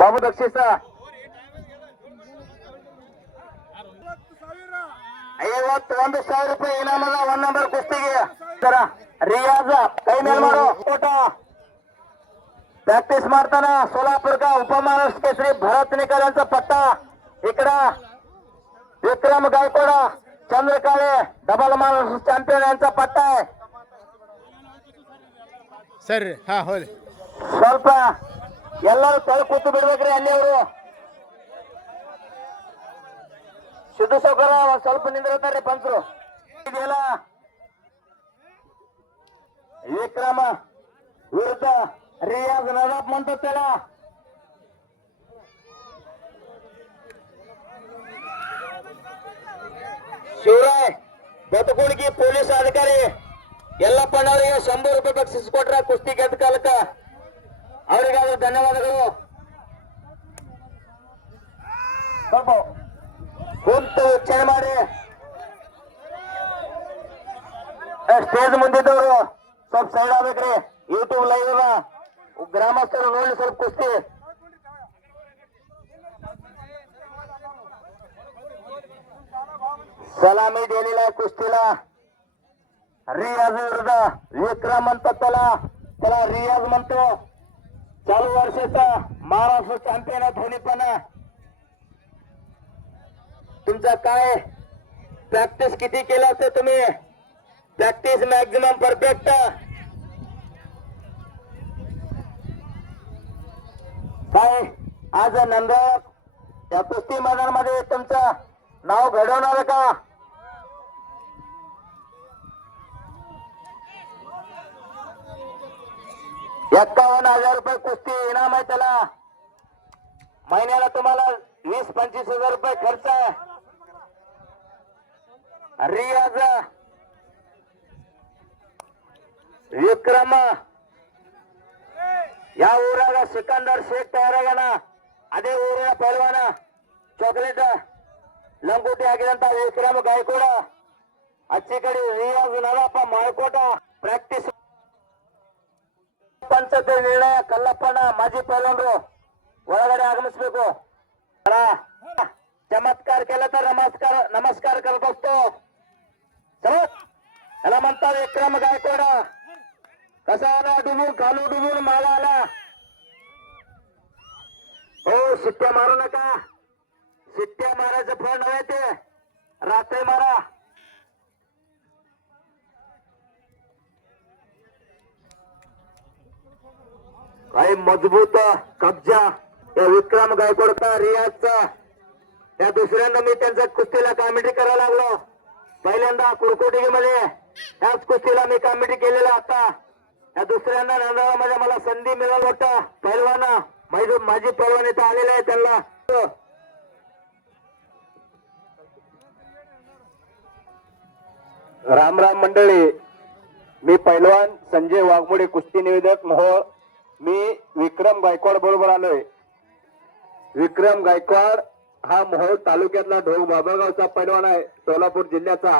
बाबू बक्षीसा ಐವತ್ತು 1,000 ರೂಪಾಯಿ ಇನಾಮದ 1 ನಂಬರ್ ಕುಸ್ತಿಗೆ ರಿಯಾಜ ಕೈ ಮೇಲ್ ಮಾಡೋ ಓಟ प्रॅक्टिस मारताना सोलापूर का उपमहाराष्ट्र केसरी भरत निकाल यांचा पट्टा इकडा विक्रम गायकवाड चंद्रकाळे डबल महाराष्ट्र चॅम्पियन यांचा पट्टा आहे ಸರ್ ಹಾ ಹೌದು ಸ್ವಲ್ಪ ಎಲ್ಲರೂ ತಲೆ ಕೂತು ಬಿಡ್ಬೇಕ್ರಿ ಅಲ್ಲಿ ಅವರು ಸಿದ್ದು ಸೌಕರ ಸ್ವಲ್ಪ ನಿಂದಿರ್ತಾರೆ ಪಂಚರು ಇದೆಲ್ಲ ವಿಕ್ರಮ ವಿರುದ್ಧ रियाज नदाब म्हणतो त्याला ಶಿವರಾಯ್ ಬತುಕುಣಿಗೆ ಪೊಲೀಸ್ ಅಧಿಕಾರಿ ಎಲ್ಲಪ್ಪನವರಿಗೆ 100 ರೂಪಾಯಿ ಬಕ್ಷಿಸ್ ಕೊಟ್ರ ಕುಸ್ತಿ ಗೆದ್ದ ಕಾಲಕ್ಕ ಅವರಿಗಾದ್ರೂ ಧನ್ಯವಾದಗಳು ಕುಂತು ಉಚ್ಚಾರ ಮಾಡಿ ಸ್ಟೇಜ್ ಮುಂದಿದ್ದವರು ಸ್ವಲ್ಪ ಸೈಡ್ ಆಗ್ಬೇಕ್ರಿ ಯೂಟ್ಯೂಬ್ ಲೈವ್ ಅದ ग्रामस्थರು ನೋಡಿ ಸ್ವಲ್ಪ ಕುಸ್ತಿ सलामी दिलेला कुस्तीला रियाज विरुद्ध विक्रम म्हणतात त्याला रियाज म्हणतो चालू वर्षाचा महाराष्ट्र चॅम्पियन धोनी पण तुमचा काय प्रॅक्टिस किती केला असते तुम्ही प्रॅक्टिस मॅक्झिमम परफेक्ट काय आज नंदक त्या कुस्ती मैदानामध्ये तुमचं नाव घडवणार का 51,000 रुपये कुस्ती इनाम आहे त्याला महिन्याला तुम्हाला 20-25,000 रुपये खर्च आहे रियाज विक्रम या ಊರಾಗ ಸಿಕಂದರ್ ಶೇಖ್ ತಯಾರಾಗಣ ಅದೇ ಊರಿನ ಪೈಲ್ವಾನ ಚಾಕ್ಲೇಟ್ ಲಂಗೋಟಿ ಆಗಿದಂತ ವಿಕ್ರಮ್ ಗಾಯಕವಾಡ ಅಚ್ಚಿ ಕಡೆ ರಿಯಾಜ್ ನರಪ್ಪ ಮಾಳ್ಕೋಟ ಪ್ರಾಕ್ಟೀಸ್ ಪಂಚತೆ ನಿರ್ಣಯ ಕಲ್ಲಪ್ಪನ ಮಾಜಿ ಪೈಲ್ವಾನರು ಒಳಗಡೆ ಆಗಮಿಸಬೇಕು चमत्कार केला तर नमस्कार करत असतो याला म्हणतात विक्रम गायकवाड कसा आला डुबून खालू डुबून मावा आला हो शिट्ट्या मारू नका शिट्ट्या मारायचं फळ नव्हे ते रात्री मारा काही मजबूत कब्जा या विक्रम गायकवाडचा रियाजचा या दुसऱ्यांदा मी त्यांच्या कुस्तीला कॉमेडी करायला लागलो पहिल्यांदा कुरकोटीमध्ये याच कुस्तीला मी कॉमेडी केलेला आता या दुसऱ्यांदा नंदामध्ये मला संधी मिळाली होता पहिलवाना माझी पहिलवान इथं आलेले आहे त्यांना राम राम मंडळी मी पहिलवान संजय वाघमोडे कुस्ती निवेदक मोहोळ मी विक्रम गायकवाड बरोबर आलोय विक्रम गायकवाड हा मोहोळ तालुक्यातला ढोक बाबागावचा पैलवान आहे सोलापूर जिल्ह्याचा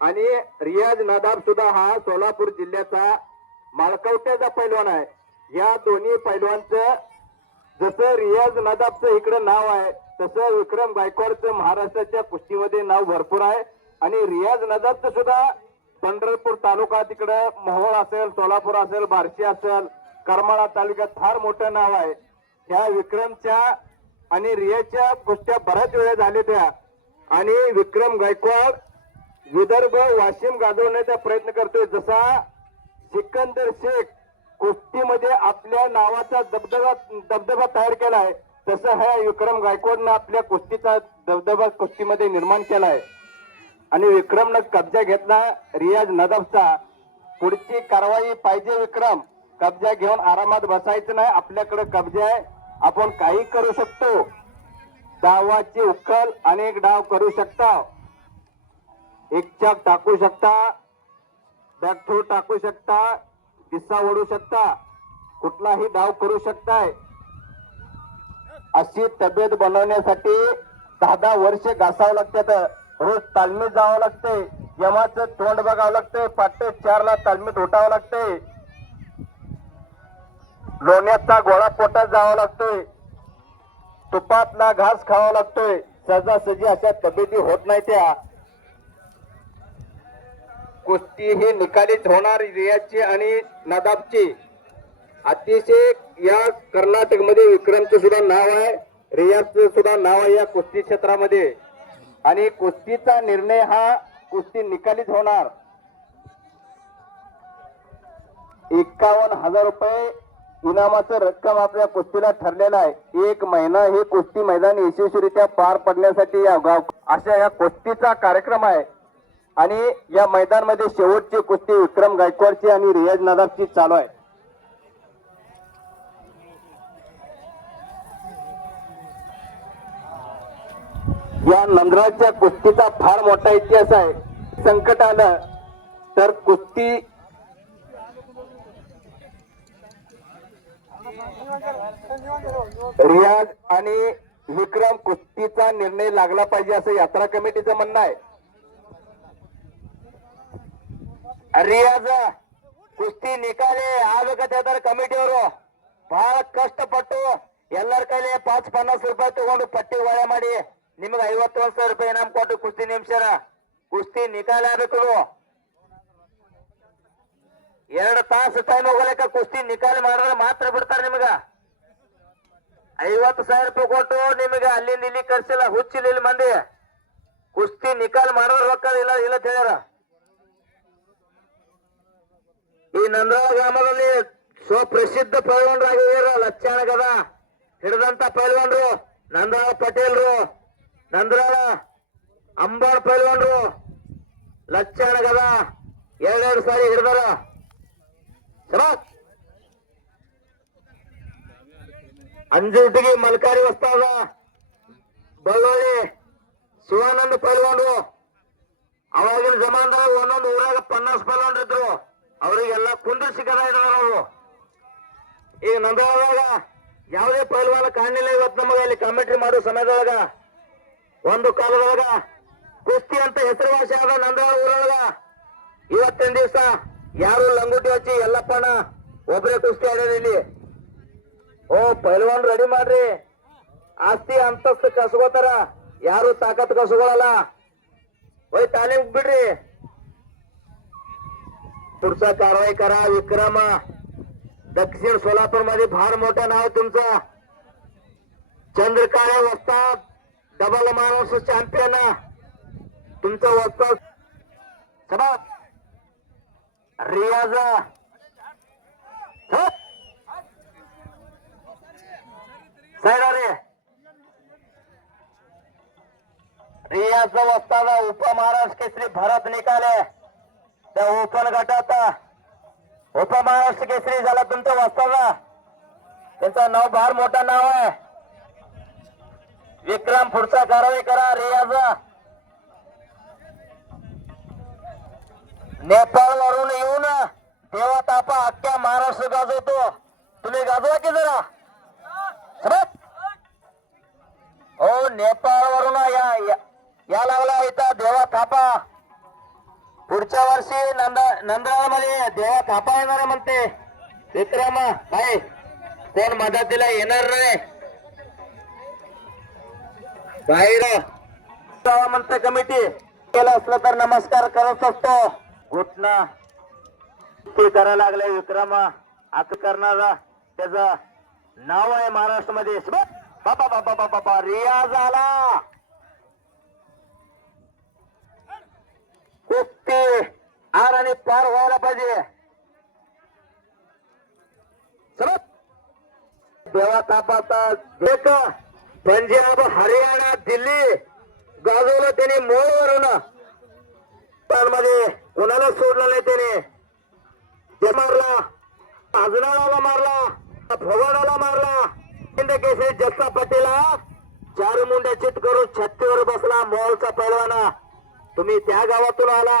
आणि रियाज नदाब सुद्धा हा सोलापूर जिल्ह्याचा माळकवट्याचा पैलवान आहे या दोन्ही पैलवानचं जसं रियाज नदाबचं इकडे नाव आहे तसं विक्रम गायकवाडचं महाराष्ट्राच्या कुस्तीमध्ये नाव भरपूर आहे आणि रियाज नदाबचं सुद्धा पंढरपूर तालुका तिकडे मोहोळ असेल सोलापूर असेल बार्शी असेल करमाळा तालुक्यात फार मोठं नाव आहे ह्या विक्रमच्या आणि रियाजच्या कुस्त्या बऱ्याच वेळा झाल्या त्या आणि विक्रम गायकवाड विदर्भ वाशिम गाजवण्याचा प्रयत्न करतोय जसा सिकंदर शेख कुस्तीमध्ये आपल्या नावाचा दबदबा तयार केलाय तसं ह्या विक्रम गायकवाडनं आपल्या कुस्तीचा दबदबा कुस्तीमध्ये निर्माण केलाय आणि विक्रमनं कब्जा घेतला रियाज नदाबचा पुढची कारवाई पाहिजे विक्रम कब्जा घेऊन आरामात बसायचं नाही आपल्याकडे कब्जा आहे आपण काही करू शकतो डावाची उकल अनेक डाव करू शकता एक चाक टाकू शकता बॅकथ्रो टाकू शकता दिसा ओढू शकता कुठलाही डाव करू शकताय अशी तब्येत बनवण्यासाठी 10 वर्ष घासावं लागतात रोज तालमीत जावं लागते यमाचं तोंड बघावं लागतंय 5 ते 4 ला तालमीत उठावं लागतंय लोण्याचा गोळा पोटात जावा लागतोय, तुपातला घास खावा लागतोय, सहजासहजी अशा तब्येती होत नाही त्या. कुस्ती ही निकालीच होणार रियाजची आणि नदाबची. अतिशय या कर्नाटक मध्ये विक्रमचं सुद्धा नाव आहे, रियाजचं सुद्धा नाव आहे या कुस्ती क्षेत्रामध्ये. आणि कुस्तीचा निर्णय हा कुस्ती निकालीच होणार. 51,000 रुपये इनामाचं रक्कम आपल्या कुस्तीला ठरलेला आहे. 1 महिना हे कुस्ती मैदान यशस्वीरित्या पार पडण्यासाठी या गाव अशा या कुस्तीचा कार्यक्रम आहे. आणि या मैदानामध्ये शेवटची कुस्ती विक्रम गायकवाडची आणि रियाज नदाबची चालू आहे. या नंदराच्या कुस्तीचा फार मोठा इतिहास आहे. संकट आलं तर कुस्ती रियाज आणि विक्रम कुस्तीचा निर्णय लागला पाहिजे असं यात्रा कमिटीचं म्हणणं आहे. रियाज ಕುಸ್ತಿ ನಿಕಾಲಿ ಆಗಕತ್ತೆ ಅದರ ಕಮಿಟಿಯವರು ಬಹಳ ಕಷ್ಟಪಟ್ಟು ಎಲ್ಲರ ಕೈಲಿ 550 ರೂಪಾಯಿ ತಗೊಂಡು ಪಟ್ಟಿ ಒಳ್ಳೆ ಮಾಡಿ ನಿಮಗೆ 51,000 ರೂಪಾಯಿ ಇನಾಮ್ ಕೊಟ್ಟು ಕುಸ್ತಿ ನಿಮಿಷರ ಕುಸ್ತಿ ನಿಕಾಲಿ ಆಗಬೇಕು. 2 ತಾಸು ಟೈಮ್ ಹೋಗಲಿಕ್ಕೆ ಕುಸ್ತಿ ನಿಕಾಲಿ ಮಾಡಿದ್ರೆ ಮಾತ್ರ ಬಿಡ್ತಾರೆ. ನಿಮಗೆ 50,000 ರೂಪಾಯಿ ಕೊಟ್ಟು ನಿಮಗೆ ಅಲ್ಲಿಂದ ಇಲ್ಲಿ ಕರ್ಸಿಲ್ಲ, ಹುಚ್ಚಿಲ್ಲ ಇಲ್ಲಿ ಮಂದಿ. ಕುಸ್ತಿ ನಿಕಾಲ್ ಮಾಡಿದ್ರೆ ರೊಕ್ಕ ಇಲ್ಲ ಇಲ್ಲ ಹೇಳ್ಯಾರ. ಈ ನಂದರಾಳ ಗ್ರಾಮದಲ್ಲಿ ಸ್ವಪ್ರಸಿದ್ಧ ಪೈಲ್ವಾನರಾಗಿದ್ದಾರೆ. ಲಚ್ಚಾಣ ಗದ ಹಿಡಿದಂತ ಪೈಲ್ವಾನರು ನಂದರಾಳ ಪಟೇಲ್ರು, ನಂದರಾಳ ಅಂಬಾಳ್ ಪೈಲ್ವಾನರು ಲಚ್ಚಾಣ ಗದ 2 ಸಾರಿ ಹಿಡಿದಾರ. ಅಂಜುಟಿಗಿ ಮಲ್ಕಾರಿ ವಸ್ತಾದ ಬಳ್ಳಾರಿ ಶಿವಾನಂದ ಪೈಲ್ವಾನರು ಅವಾಗಿನ ಜಮಾನದಾಗ ಒಂದೊಂದು ಊರಾಗ 50 ಪೈಲ್ವಾನರು ಇದ್ರು. ಅವರಿಗೆಲ್ಲ ಕುಂದ್ರಿಸಿ ಕದ ಇಡೋರು. ಈಗ ನಂದರಾಳದಾಗ ಯಾವುದೇ ಪೈಲ್ವಾನ ಕಾಣಲಿಲ್ಲ. ಇವತ್ತು ನಮಗೆ ಅಲ್ಲಿ ಕಾಮೆಂಟ್ರಿ ಮಾಡೋ ಸಮಯದೊಳಗ ಒಂದು ಕಾಲದೊಳಗ ಕುಸ್ತಿ ಅಂತ ಹೆಸರುವಾಸಿ ಆದ ನಂದರಾಳ ಊರೊಳಗ ಇವತ್ತಿನ ದಿವಸ ಯಾರು ಲಂಗುಟಿ ಹಚ್ಚಿ ಎಲ್ಲಪ್ಪನ ಒಬ್ಬರೇ ಕುಸ್ತಿ ಆಡ್ಯಾರ ಇಲ್ಲಿ. ಓ ಪೈಲ್ವಾನ್ ರೆಡಿ ಮಾಡ್ರಿ, ಆಸ್ತಿ ಅಂತಸ್ತು ಕಸ್ಕೋತಾರ, ಯಾರು ತಾಕತ್ ಕಸ್ಕೊಳಲ್ಲ. ಹೋಯ್ ತಾಲೀಮ್ बिड्री. पुढचा कारवाई करा. विक्रम दक्षिण सोलापूर मध्ये फार मोठं नाव तुमचं. चंद्रकाळे वस्ताद डबल महाराष्ट्र चॅम्पियन तुमचं वस्ताद. सभा रियाज रियाज वस्ताद उपमहाराष्ट्र केसरी भरत निकाले. त्या ओपन गटात उपमहाराष्ट्र केसरी झाला तुमचा वस्तादा. त्यांचं नाव फार मोठं नाव आहे. विक्रम पुढचा कारवाई करा. रियाज नेपाळ वरून येऊन देवा तापा अख्ख्या महाराष्ट्र गाजवतो. तुम्ही गाजवा की जरा. हो नेपाळ वरून या लागला इथं देवा थापा. पुढच्या वर्षी नंदराळमध्ये देवा थापा येणार म्हणते. विक्रम भाई कोण मदतीला येणार नाही बाहेर म्हणते कमिटी. केलं असलं तर नमस्कार करत असतो. घुटना ते करायला लागले. विक्रम आक करणारा त्याचं नाव आहे महाराष्ट्रामध्ये. बाबा बाबा बाबा बाबा रियाज आला. कुस्ती आर आणि पार व्हायला पाहिजे. देवा तापाचा एक पंजाब हरियाणा दिल्ली गाजवलं त्याने मोळवरून. मध्ये कोणाला सोडलं नाही त्याने. ते मारला, आजनाळाला मारला, भोगाडाला मारला. केसरी जगता पटेला 4 मुंड्या चित करून छत्तीवर बसला मोळचा पैलवाना. तुम्ही त्या गावातून आला.